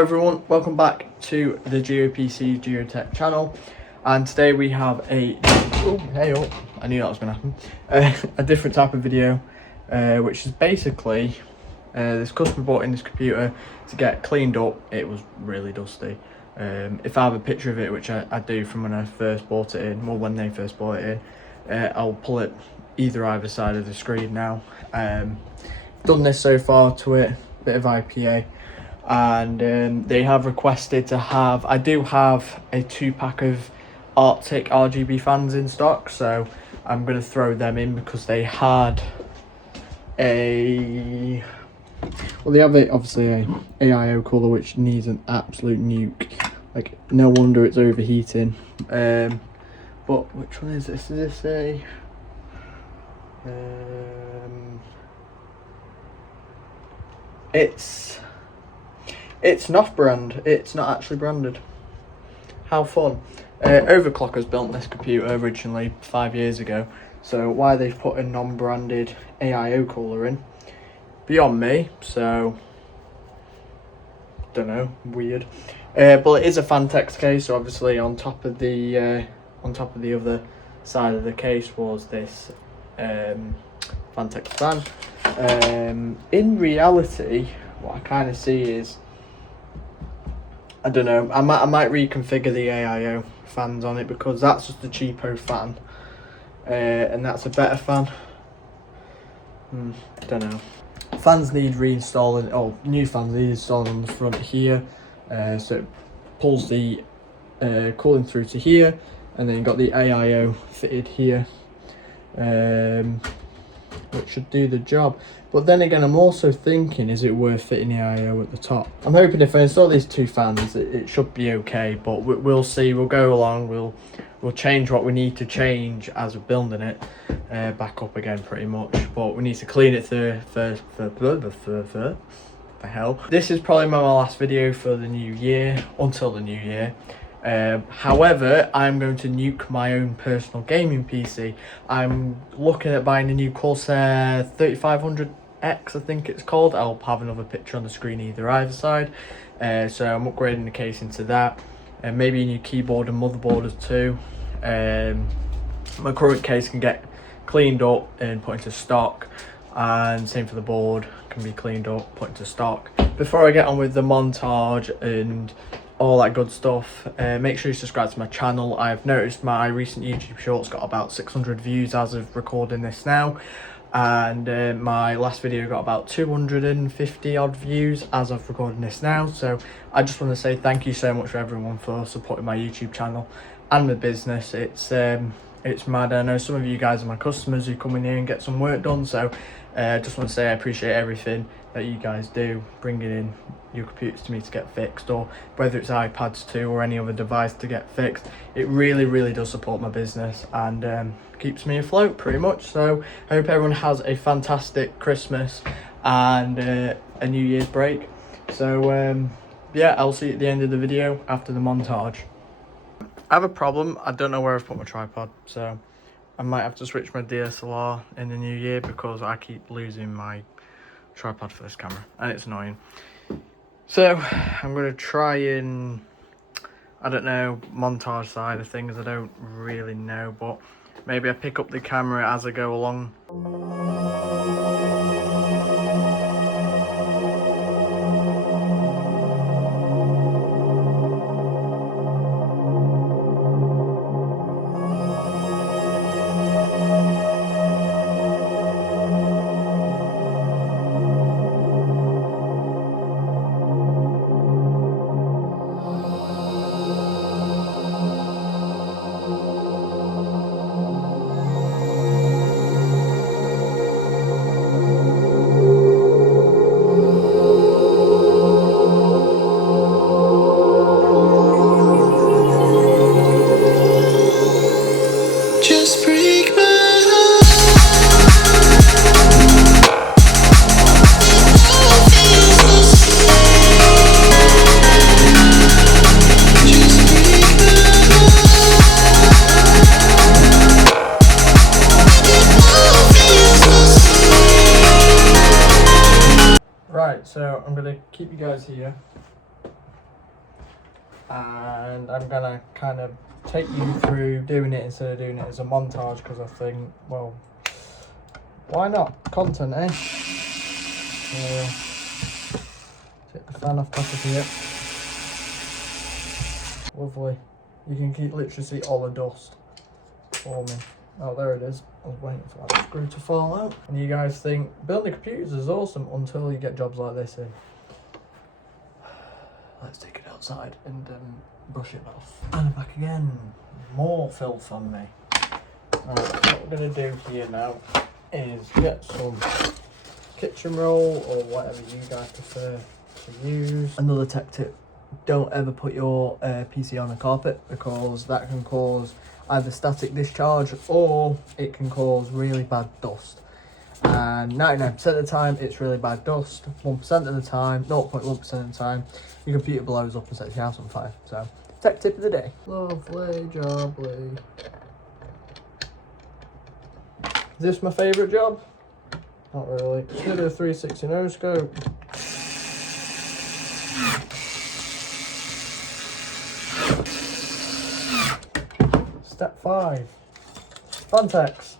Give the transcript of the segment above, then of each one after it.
Everyone, welcome back to the GeoPCs Geotech channel, and today we have a I knew that was going to happen. A different type of video, which is basically this customer brought in this computer to get cleaned up. It was really dusty. If I have a picture of it, which I do from when I first bought it in, or when they first bought it in, I'll pull it either side of the screen now. Done this so far to it, bit of IPA. And they have requested to have, I do have a 2-pack of Arctic RGB fans in stock, so I'm going to throw them in because they had they have obviously a AIO cooler which needs an absolute nuke. Like, no wonder it's overheating. But which one is this? Is this a it's not brand. It's not actually branded. How fun. Overclockers built this computer originally 5 years ago, so why they've put a non-branded AIO cooler in, beyond me. So don't know, weird. But it is a Fantex case, so obviously on top of the other side of the case was this Fantex fan. In reality, what I kind of see is, I don't know, I might reconfigure the AIO fans on it, because that's just a cheapo fan, and that's a better fan. I don't know. Fans need reinstalling. Oh, new fans need installing on the front here, so it pulls the cooling through to here, and then you've got the AIO fitted here, which should do the job. But then again, I'm also thinking, is it worth fitting the AIO at the top? I'm hoping if I install these two fans, it should be okay, but we'll see. We'll go along, we'll change what we need to change as we're building it back up again pretty much, but we need to clean it through first. The hell. This is probably my last video for the new year, until the new year. However, I'm going to nuke my own personal gaming PC. I'm looking at buying a new Corsair 3500X, I think it's called. I'll have another picture on the screen either side. So I'm upgrading the case into that, and maybe a new keyboard and motherboard too. My current case can get cleaned up and put into stock, and same for the board, can be cleaned up, put into stock. Before I get on with the montage and all that good stuff, make sure you subscribe to my channel. I've noticed my recent YouTube shorts got about 600 views as of recording this now, and my last video got about 250 odd views as of recording this now. So I just want to say thank you so much for everyone for supporting my YouTube channel and my business. It's mad. I know some of you guys are my customers who come in here and get some work done, so just want to say I appreciate everything that you guys do, bringing in your computers to me to get fixed, or whether it's iPads too or any other device to get fixed. It really does support my business and keeps me afloat pretty much. So I hope everyone has a fantastic Christmas and a New Year's break. So yeah, I'll see you at the end of the video after the montage. I have a problem. I don't know where I've put my tripod, so I might have to switch my DSLR in the new year, because I keep losing my tripod for this camera and it's annoying. So I'm going to try and, I don't know, montage side of things. I don't really know, but maybe I pick up the camera as I go along. So I'm going to keep you guys here and I'm gonna kind of take you through doing it instead of doing it as a montage, because I think, well, why not? Content, eh? Take the fan off top of here. Lovely. You can literally see all the dust for me. Oh, there it is. I was waiting for that screw to fall out. And you guys think building computers is awesome until you get jobs like this in. Let's take it outside and brush it off. And back again. More filth on me. Right, what we're going to do here now is get some kitchen roll or whatever you guys prefer to use. Another tech tip: don't ever put your PC on a carpet, because that can cause either static discharge or it can cause really bad dust. And 99% of the time it's really bad dust. 1% of the time, 0.1% of the time, your computer blows up and sets your house on fire. So, tech tip of the day. Lovely job, Lee. Is this my favourite job? Not really. Just gonna do a 360 no scope. Step 5. Fantex.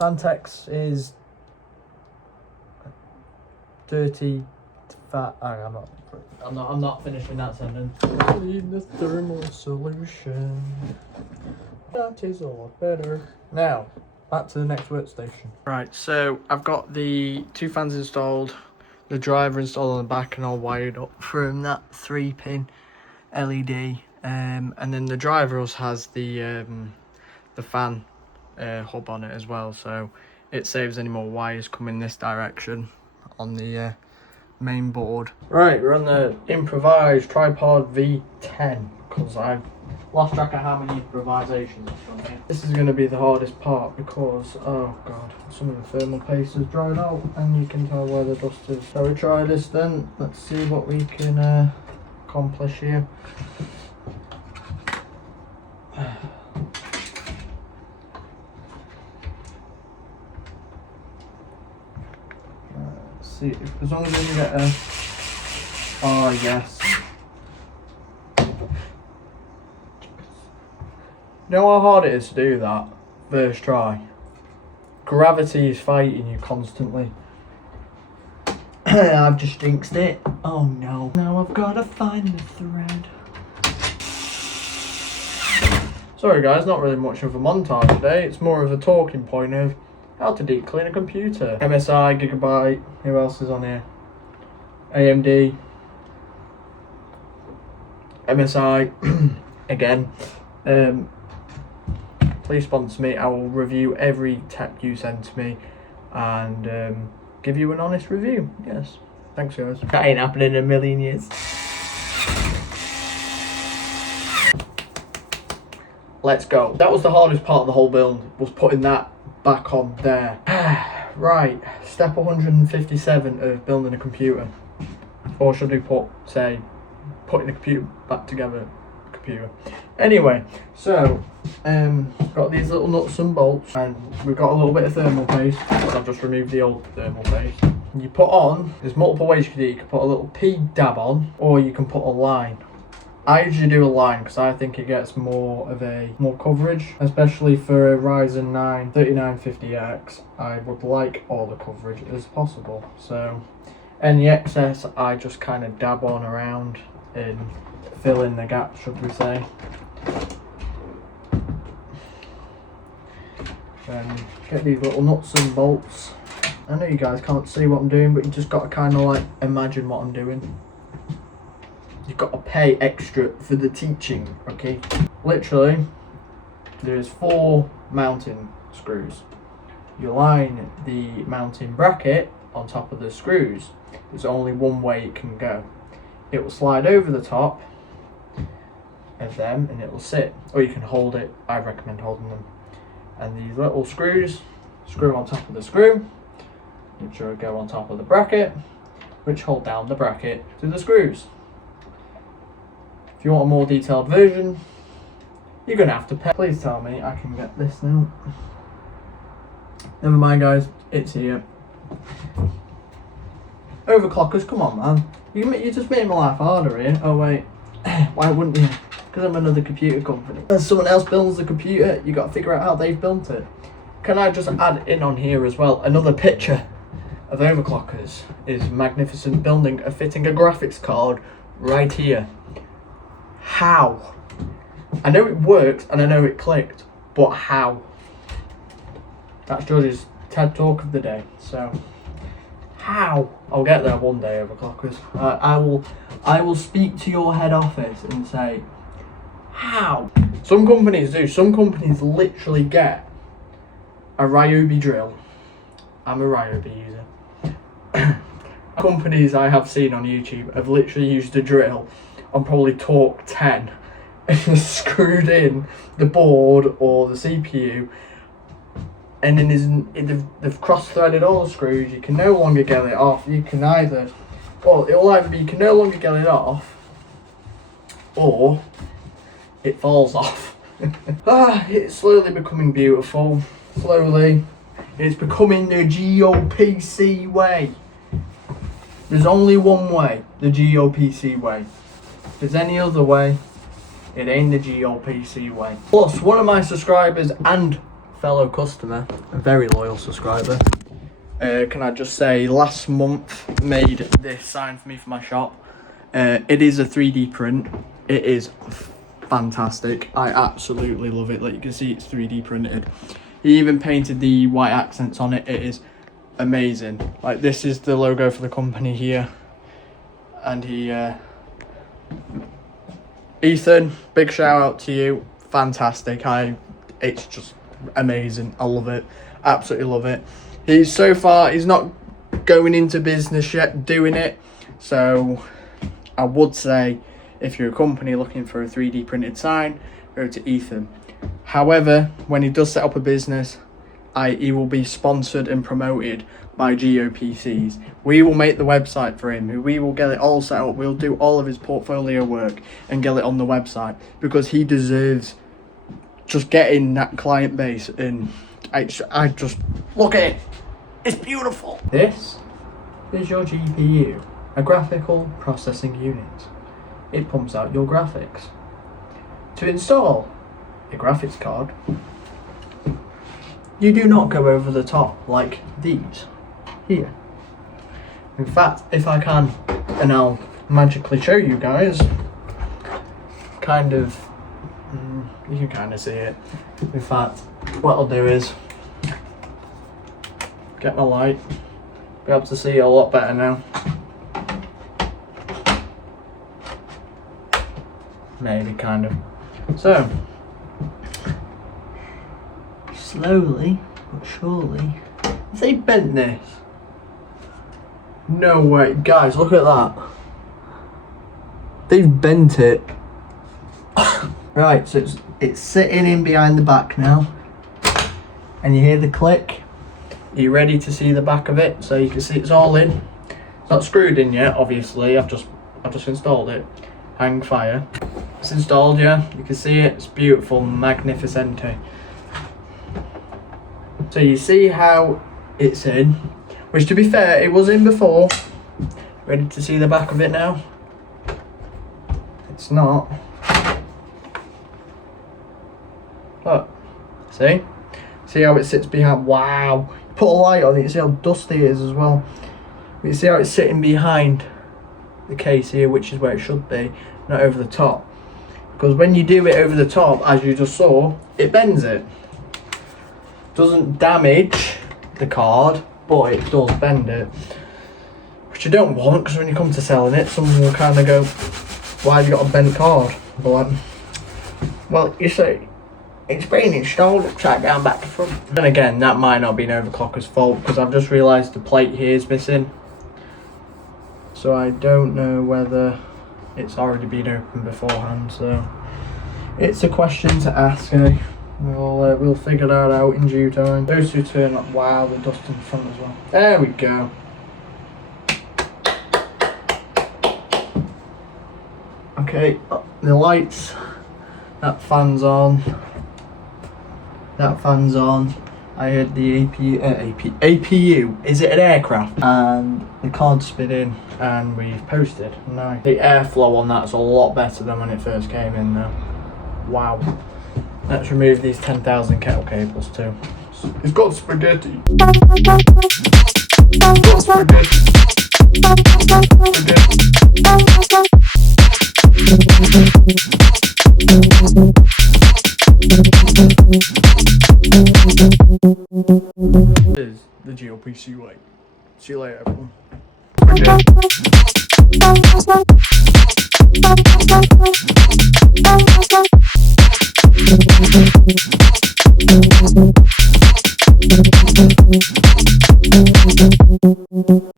Fantex is dirty, fat. I'm not finishing that sentence. Need the thermal solution. That is a lot better. Now, back to the next workstation. Right, so I've got the 2 fans installed, the driver installed on the back and all wired up from that 3-pin LED. And then the driver also has the fan hub on it as well, so it saves any more wires coming this direction on the main board. Right, we're on the improvised tripod V10 because I've lost track of how many improvisations I've done here. This is going to be the hardest part because, oh god, some of the thermal paste has dried out and you can tell where the dust is. So we try this then. Let's see what we can accomplish here. See, as long as we can get a... Oh yes. You know how hard it is to do that first try? Gravity is fighting you constantly. I've just jinxed it. Oh no. Now I've got to find the thread. Sorry guys, not really much of a montage today. It's more of a talking point of how to deep clean a computer. MSI, Gigabyte, who else is on here? AMD, MSI, again. Please sponsor me. I will review every tech you send to me and give you an honest review. Yes. Thanks guys. That ain't happening in a million years. Let's go. That was the hardest part of the whole build, was putting that back on there. Right, step 157 of building a computer. Or should we put, say, putting the computer back together? Computer. Anyway, so, got these little nuts and bolts, and we've got a little bit of thermal paste, because I've just removed the old thermal paste. You put on, there's multiple ways you can do it. You can put a little P dab on, or you can put a line. I usually do a line because I think it gets more coverage, especially for a Ryzen 9 3950X. I would like all the coverage as possible. So any excess I just kind of dab on around and fill in the gaps, should we say. Then get these little nuts and bolts. I know you guys can't see what I'm doing, but you just got to kind of like imagine what I'm doing. You've got to pay extra for the teaching, okay? Literally, there's 4 mounting screws. You line the mounting bracket on top of the screws. There's only one way it can go. It will slide over the top of them and it will sit. Or you can hold it. I recommend holding them. And these little screws screw on top of the screw, which will go on top of the bracket, which hold down the bracket to the screws. If you want a more detailed version, you're going to have to pay. Please tell me I can get this now. Never mind guys, it's here. Overclockers, come on man. You just made my life harder here. Oh wait, Why wouldn't you? Because I'm another computer company. When someone else builds the computer, you got to figure out how they've built it. Can I just add in on here as well, another picture of overclockers is magnificent building fitting a graphics card right here. How? I know it works and I know it clicked, but how? That's George's TED Talk of the day. So, how? I'll get there one day, overclockers. I will speak to your head office and say, how? Some companies do. Some companies literally get a Ryobi drill. I'm a Ryobi user. Companies I have seen on YouTube have literally used a drill on probably Torque 10 and screwed in the board or the CPU, and then they've cross-threaded all the screws. You can no longer get it off. You can either, well, it'll either be you can no longer get it off, or it falls off. It's slowly becoming beautiful. Slowly, it's becoming the GeoPC way. There's only one way, the GeoPC way. If there's any other way, it ain't the GeoPC way. Plus, one of my subscribers and fellow customer, a very loyal subscriber, can I just say, last month made this sign for me for my shop. It is a 3D print. It is fantastic. I absolutely love it. Like you can see, it's 3D printed. He even painted the white accents on it. It is amazing. Like, this is the logo for the company here, and he Ethan, big shout out to you. Fantastic. It's just amazing. I love it, absolutely love it. He's not going into business yet doing it, so I would say if you're a company looking for a 3D printed sign, go to Ethan. However, when he does set up a business, he will be sponsored and promoted by GeoPCs. We will make the website for him. We will get it all set up. We'll do all of his portfolio work and get it on the website, because he deserves just getting that client base. And I just look at it. It's beautiful. This is your GPU, a graphical processing unit. It pumps out your graphics. To install a graphics card, you do not go over the top like these here. In fact, if I can, and I'll magically show you guys, kind of, you can kind of see it. In fact, what I'll do is get my light, be able to see a lot better now. Maybe, kind of. So, slowly but surely, have they bent this? No way. Guys, look at that. They've bent it. Right, so it's sitting in behind the back now. And you hear the click. Are you ready to see the back of it? So you can see it's all in. It's not screwed in yet, obviously. I've just installed it. Hang fire. It's installed, yeah. You can see it. It's beautiful, magnificent. So you see how it's in, which, to be fair, it was in before. Ready to see the back of it now? It's not. Look, see how it sits behind. Wow, put a light on it, you see how dusty it is as well. But you see how it's sitting behind the case here, which is where it should be, not over the top. Because when you do it over the top, as you just saw, it bends it. Doesn't damage the card, but it does bend it, which you don't want, because when you come to selling it, someone will kind of go, why have you got a bent card? But like, well, you see, it's been installed upside down back to front. Then again, that might not be an overclocker's fault, because I've just realised the plate here is missing, so I don't know whether it's already been opened beforehand. So it's a question to ask. We'll figure that out in due time. Those two turn up. Wow, the dust in front as well. There we go. Okay, the lights. That fan's on. That fan's on. I had the APU, is it an aircraft? And the card's spinning and we've posted. Nice. The airflow on that's a lot better than when it first came in though. Wow. Let's remove these 10,000 kettle cables too. It's got spaghetti. It's got spaghetti. This is the GeoPC way. See you later, everyone.